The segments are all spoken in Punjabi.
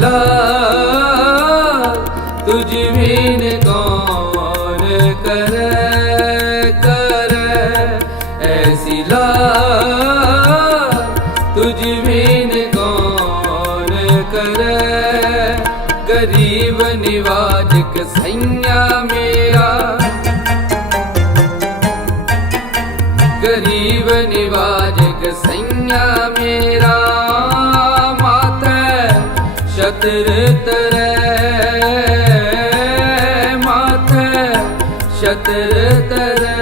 ਲਾ ਤੁਝ ਵੀਨ ਕੌਣ ਕਰੇ ਐਸੀ ਲਾ ਤੁਝ ਵੀਨ ਕੌਣ ਕਰੇ? ਗਰੀਬ ਨਿਵਾਜਕ ਸਈਆ ਸਿਰ ਤਰੈ ਮਾਥੇ ਛਤਰ ਤਰੈ।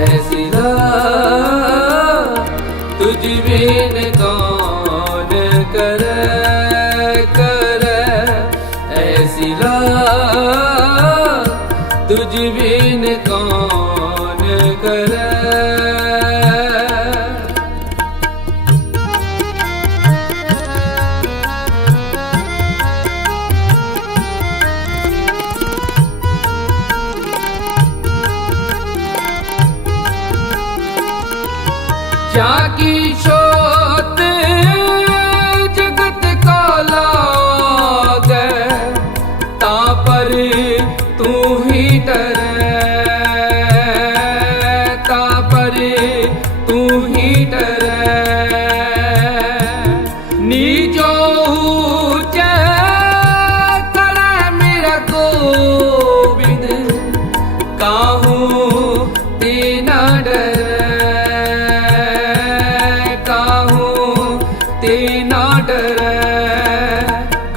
ਐਸੀ ਲਾ ਤੁਝ ਵੀਨ ਕੌਣ ਕਰੈ ਕਰੈ। ਐਸੀ ਲਾ ਤੁਝ ਵੀਨ ਜਾ ਕੀ ਛੋਤ ਜਗਤ ਕਾ ਲਾਗੈ ਤਾ तीना डरे।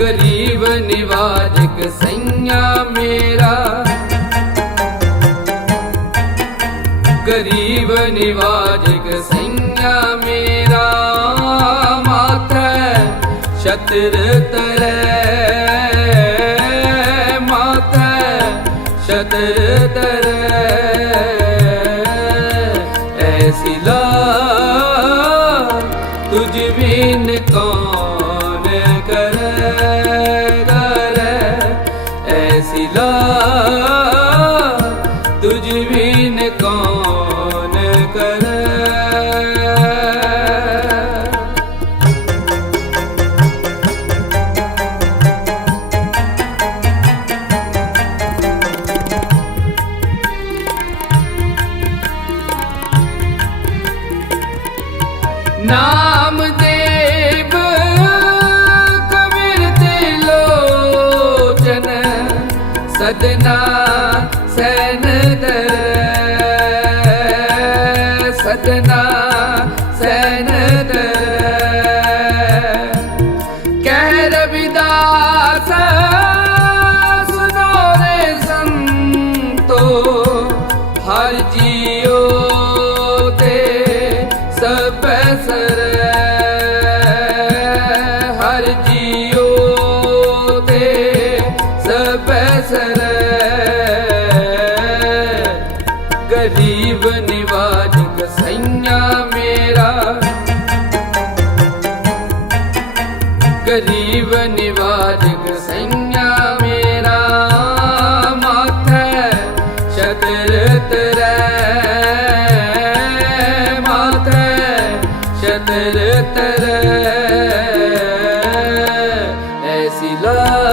गरीब निवाजक सैया मेरा। गरीब निवाजक सैया मेरा। माथे शतर तरे माथे शतर तरे ऐसी ਨਾਮ ਦੇਵ ਕਬੀਰ ਤੇ ਲੋਚਨ ਸਦਨਾ ਸੈਨ ਦਰ ਸ਼ਤਰ ਤਰੇ ਐਸੀ ਲਾ